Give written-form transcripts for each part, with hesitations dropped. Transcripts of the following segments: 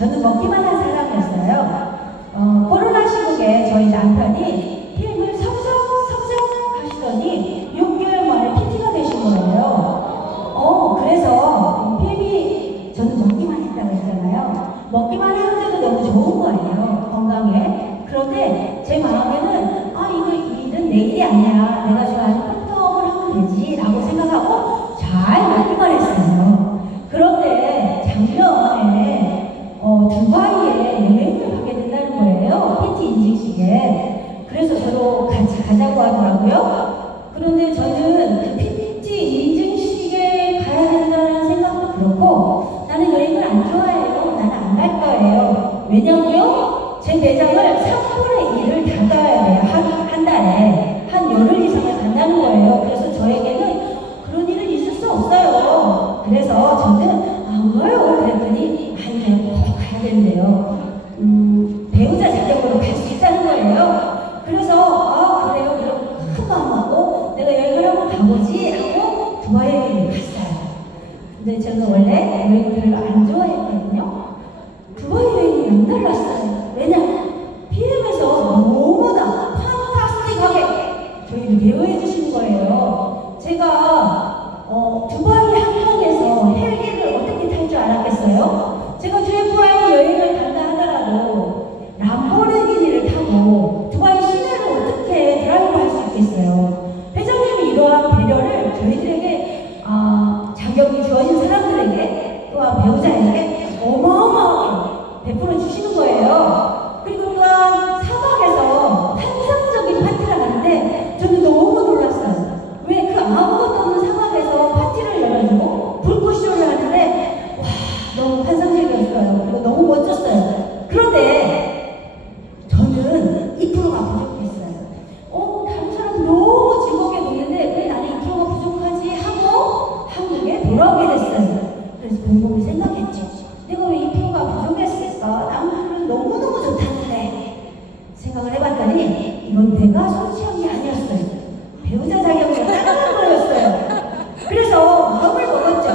저는 먹기만 한 사람이었어요. 코로나 시국에 저희 남편이 PM을 석석 하시더니 6개월 만에 PT가 되신 거예요. 그래서 PM이 저는 먹기만 했다고 했잖아요. 먹기만 하는데도 너무 좋은 거예요. 건강에. 그런데 제 마음에는 이거 일은 내 일이 아니야. 내가 좋아하는 컵떡을 하면 되지 라고 생각하고 잘 먹기만 했어요. 그런데 작년에 두바이에 여행을 가게 된다는 거예요. PT 인증식에. 그래서 저도 같이 가자고 하더라고요. 그런데 저는 그 PT 인증식에 가야 된다는 생각도 그렇고 나는 여행을 안 좋아해요. 나는 안 갈 거예요. 왜냐고요? 제 내장을 3분의 1을 다 가야 돼요. 한 달에. 한 열흘 이상을 간다는 거예요. 그래서 저에게는 그런 일은 있을 수 없어요. 그래서 저는 안 가요. 그랬더니 아니요. 꼭 가야 된대요. 배우자 자격으로 갈 수 있다는 거예요. 그래서 그래요. 그럼 큰 마음 먹고 내가 여행을 한번 가보지 하고 두바이 여행을 갔어요. 근데 저는 원래 여행을 별로 안 좋아했거든요. 두바이 여행이 안 달랐어요. 왜냐? PM에서 너무나 판타스틱하게 저희를 대우해 주신 거예요. 제가 두바이 항공에서 헬기를 어떻게 탈 줄 알았겠어요? 제가 두바이 여행을 간다 하더라도 람보르기니를 타고 두바이 시내를 어떻게 드라이브 할 수 있겠어요? 회장님이 이러한 배려를 저희들에게 자격이 주어진 사람들에게 또한 배우자에게 어마어마하게 베풀어 주시는 거예요. 그리고 또한 사막에서 환상적인 파티를 하는데 저는 너무 놀랐어요. 왜 그 아무것도 없는 사막에서 파티를 열어주고 불꽃쇼를 하는데 너무 환상적이었어요. 그리고 너무 멋졌어요. 그런데 저는 2%가 부족했어요. 다른 사람 너무 즐겁게 노는데 왜 나는 2%가 부족하지 하고 한국에 돌아오게 됐어요. 그래서 곰곰이 생각했죠. 내가 왜 2%가 부족했을까? 남들은 너무너무 좋다는데 생각을 해봤더니 이건 내가 솔직한 게 아니었어요. 배우자 자격으로 따라간 거였어요. 그래서 마음을 먹었죠.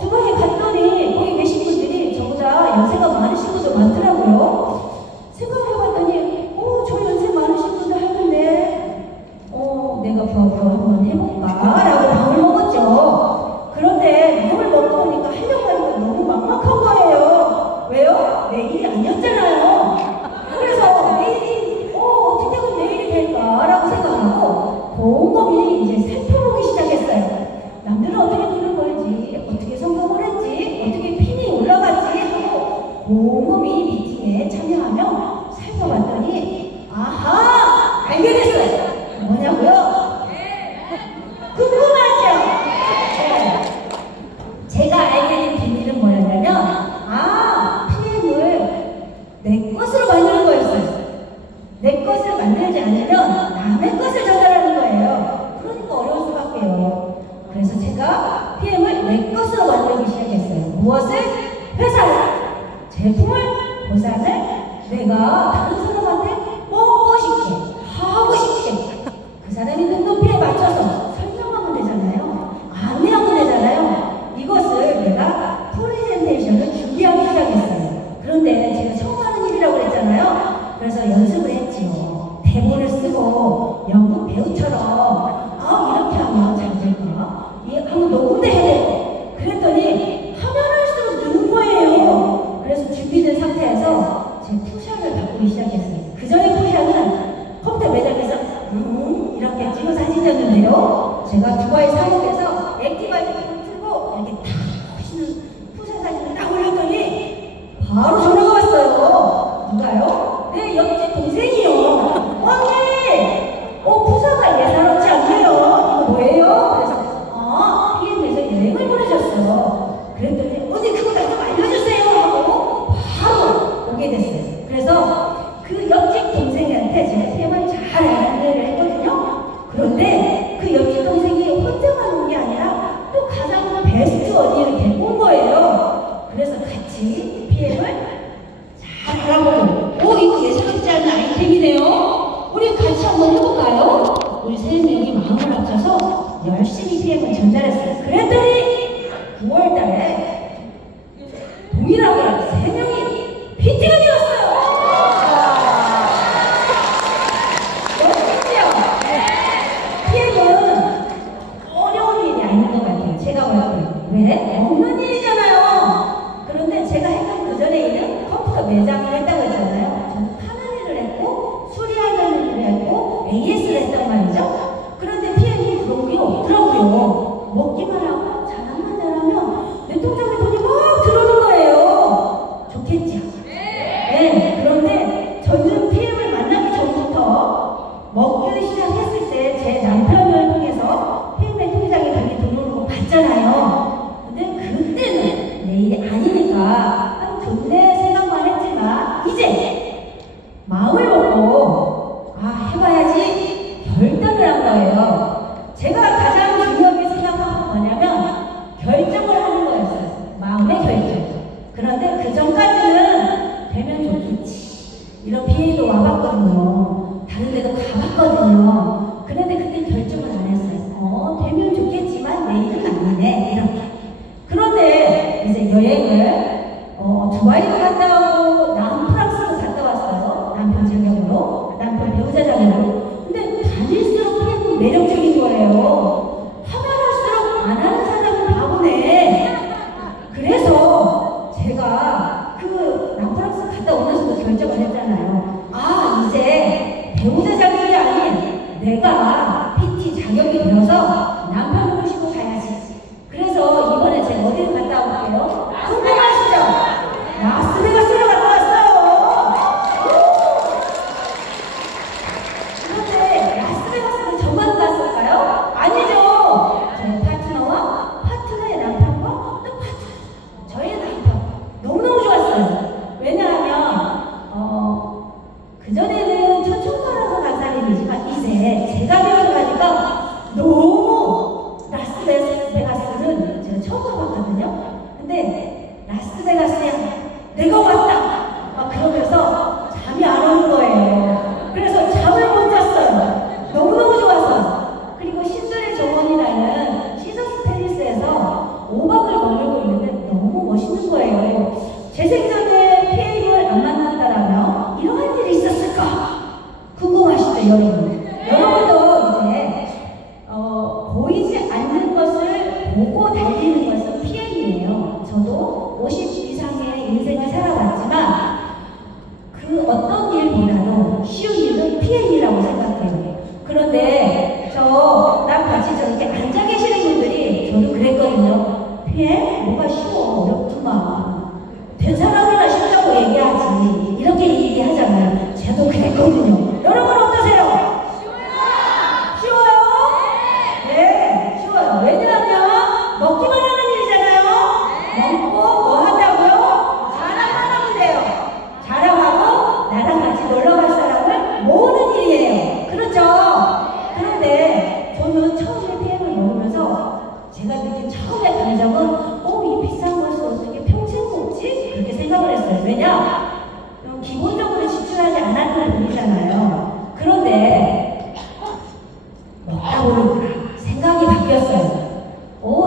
두바이에 갔더니 거기 계신 분들이 저보다 연세가 많으신 분도 많더라고요. 생각해봤더니 저 연세 많으신 분도 하는데 내가 부업으로 한번 해볼까? 라고 마음을 먹었죠. 그런데 마음을 먹고 보니까 하려고 하니까 너무 막막한 거예요. 왜요? 내 일이 아니었잖아요. 그래서 내일이 어떻게 하면 내 일이 될까라고 생각하고 곰곰이 이제 살펴보기 시작했어요. 남들은 어떻게 돈을 벌지, 어떻게 성공을 했지, 어떻게 핀이 올라갔지 하고 곰곰이 미팅에 참여하며 살펴봤더니 아하! 알게 됐어요. 뭐냐고요? 궁금하죠? 제가 알게 된 비밀은 뭐였냐면 PM을 내 것으로 만드는 거였어요. 내 것을 만들지 않으면 남의 것을 전달하는 거예요. 그러니까 어려울 수밖에요. 그래서 제가 PM을 내 것으로 만들기 시작했어요. 무엇을? 회사를, 제품을, 보상을 내가 다른 사람한테 먹고 싶게, 하고 싶게 그 사람이 눈높이에 맞춰서 설명하면 되잖아요. 안내하면 되잖아요. 이것을 내가 프레젠테이션을 준비하기 시작했어요. 그런데 제가 처음 하는 일이라고 했잖아요. 그래서 연습을 했지요. 대본을 쓰고 연극 배우처럼 이렇게 하면 잘 될까? 한번 녹음도 해보고 그랬더니 하면 할수록 느는 거예요. 그래서 준비된 상태에서 제 푸샷을 바꾸기 시작했어요. 그 전에 푸샷은 컴퓨터 매장에서 이렇게 찍은 사진이었는데요. 제가 두바이 사무국에서 액티바이저를 틀고 이렇게 탁 하시는 푸샷 사진을 딱 올렸더니 바로 전화가 왔어요. 누가요? 내 옆집 동생이요. 언니! 부사가 예사롭지 않네요. 이거 뭐예요? 그래서 PM에서 여행을 보내셨어요. 그랬더니 언니 그거 나 좀 알려주세요 하고 바로 오게 됐어요. 그래서 그 옆집 동생한테 제가 PM을 잘 안내를 했거든요. 그런데 그 옆집 동생이 혼자만 온 게 아니라 또 가장 베스트 언니를 데리고 온 거예요. 그래서 같이 PM을 잘 알아보고 동일하게 3명이 PT가 되었어요. 멋지죠? PM은 어려운 일이 아닌 것 같아요. 제가 볼 때. 왜? 없는 일이잖아요. 그런데 제가 했던 그 전에 일은 컴퓨터 매장을 했다고 했잖아요. 저는 파는 일을 했고, 수리하는 일을 했고, AS를 했단 말이죠. 그런데 PM이 그런 게 없더라고요. 먹기만 하고, 잘하면 내 통장에 돈이 막 들어오는 거예요. 좋겠죠? 네. 그런데 저는 PM을 만나기 전부터 먹기를 시작했을 때 제 남편을 통해서 PM의 통장에 돈이 들어오는 거 봤잖아요. 근데 그때는 내 일이 아니니까 좋네 생각만 했지만 이제 마음을 먹고 해봐야지 결단을 한 거예요. 제가 가장 중요하게 생각한 건 뭐냐면 결정을 하는 거였어요. 마음의 결정. 그런데 그 전까지는 되면 좋겠지. 이런 비행도 와봤거든요. 다른 데도 가봤거든요. 그런데 그때 결정을 안 했어요. 되면 좋겠지만 내일은 아니네. 이렇게. 그런데 이제 여행을 두바이도 갔다 오고 남프랑스도 갔다 왔어요. 남편 자격으로. 남편 배우자 자격으로. 근데 다닐수록 그냥 매력적인 거예요. 하면 할수록 안 하는 사람은 바보네. 그래서 제가 그 남프랑스 갔다 오면서도 결정을 했잖아요. 이제 배우자 자격이 아닌 내가 PT 자격이 되어서 남편을 모시고 가야지. 그래서 이번에 제가 어디를 갔다 올게요? 궁금하시죠? 라스베가스를 갔다 왔어요. 그런데 라스베가스는 저만 갔을까요? 아니죠. 저희 파트너의 남편과 또 파트너, 저희 남편 너무너무 좋았어요. 왜냐하면 그전에는 초청받아서 간 사람이지만 이제 제가 배우러 가니까 너무 라스베가스는 제가 처음 가봤거든요. 근데 라스베가스야 내가 왔다 그러면서 잠이 안 오는 거예요. 그래서 잠을 못 잤어요. 너무너무 좋아서. 그리고 신들의 정원이라는 시저스 팰리스에서 5박을 머물고 있는데 너무 멋있는 거예요. 제 생전에 PM을 안 만났다라면 이러한 일이 있었을까? 궁금하시죠, 여러분? 여러분도 이제 보이지 않는 것을 보고 달리는 것은 PM이에요. 저도 50 이상의 인생을 살아봤지만 그 어떤 일보다도 쉬운 일은 PM이라고 생각해요. 그런데 나랑 같이 저렇게 앉아 계시는 분들이 저도 그랬거든요. PM? 뭐가 쉬워? 어렵구만. 된 사람이나 쉽다고 얘기하지. 이렇게 얘기하잖아요. 저도 그랬거든요. 여러분 어떠세요? 쉬워요? 네, 쉬워요. 왜냐하면 먹기만 하는 일이잖아요. 먹고 뭐 한다고요? 자랑하면 돼요. 자랑하고 나랑 같이 놀러갈 사람을 모으는 일이에요. 그렇죠? 그런데 저는 처음에 PM을 먹으면서 제가 느낀 처음의 감정은 이 비싼 것을 어떻게 평생 먹지? 그렇게 생각을 했어요. 왜냐? 기본적으로 지출하지 않았던 돈이잖아요. 그런데 먹다 보니까 생각이 바뀌었어요.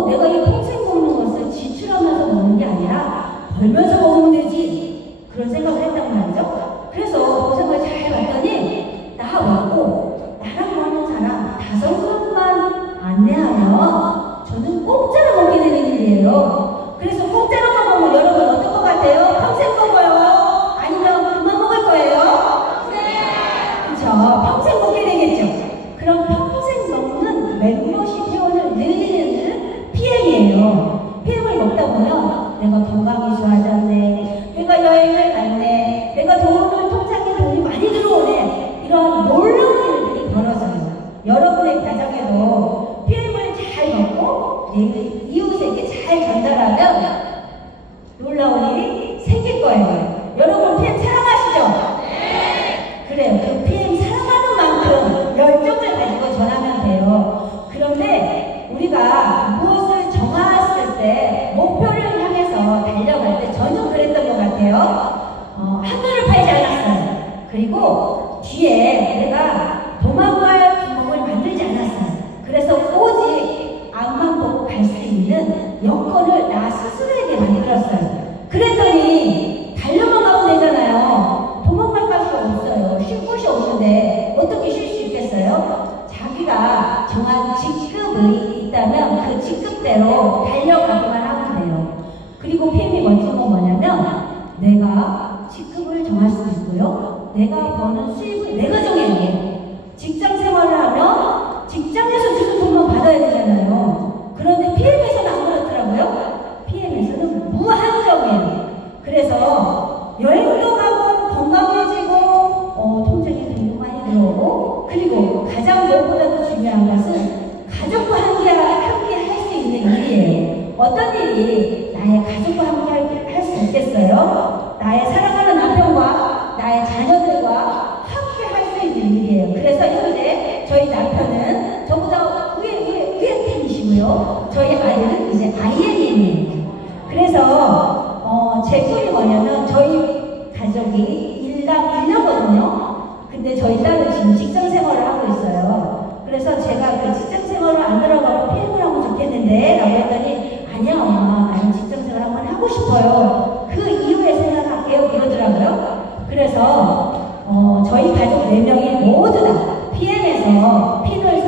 내가 이 평생 먹는 것을 지출하면서 먹는 게 아니라 벌면서 먹으면 되지. 그런 생각을 했단 말이죠. 그래서 그 생각을 잘 봤더니 나하고 나랑 먹는 사람 5명만 안내하면 저는 공짜로 먹게 되는 일이에요. 그래서 공짜로 먹으면 여러분 어떨 것 같아요? 평생 먹어요? 아니면 그만 먹을 거예요? 네. 그렇죠. 평생 먹게 되겠죠. 그럼 평생 먹는 멤버십 회원을 늘리는 PM이에요. PM을 먹다 보면 내가 건강이 좋아졌네, 내가 여행을 갔네, 내가 통장에 돈이 많이 들어오네, 이런 놀라운 일들이 벌어져요. 여러분의 가정에도 PM을 잘 먹고 내 이웃에게 잘 전달하면 놀라운 일이 생길 거예요. 여러분 PM 사랑하시죠? 네. 그래요. 그 PM 사랑하는 만큼 열정을 가지고 전하면 돼요. 그런데 우리가 무엇을 정했을 때 목표를 향해서 달려갈 때 저는 그랬던 것 같아요. 하늘을 팔지 않았어요. 그리고 뒤에 내가 도망갈 구멍을 만들지 않았어요. 그래서 오직 앞만 보고 갈 수 있는 여건을 나 스스로에게 만들었어요. 그랬더니 내가 직급을 정할 수 있고요. 내가 버는 수입을 내가 정해야 해요. 직장 생활을 하면 직장에서 주는 돈만 받아야 되잖아요. 그런데 PM에서는 안 그렇더라고요. PM에서는 무한정이에요. 그래서 여행도 가고 건강해지고 통장에 돈도 많이 들어오고, 그리고 가장 무엇보다도 중요한 것은 가족과 함께 할 수 있는 일이에요. 어떤 일이 나의 가족과 함께 할 수 있겠어요? 나의 사랑하는 남편과 나의 자녀들과 함께 할 수 있는 일이에요. 그래서 현재 저희 남편은 저보다 위에 팀이시고요. 저희 아들은 이제 IN님이에요. 그래서 제 꿈이 뭐냐면, 저희 가족이 일녀거든요. 근데 저희 딸은 지금 직장 생활을 하고 있어요. 그래서 제가 그 직장 생활을 안 들어가고 PM을 하면 좋겠는데 라고 했더니, 아니야 엄마, 나는 직장 생활 한번 하고 싶어요. 그 이후에 생각할게요. 그러더라고요. 그래서 저희 가족 4명이 모두 다 PM에서 핀을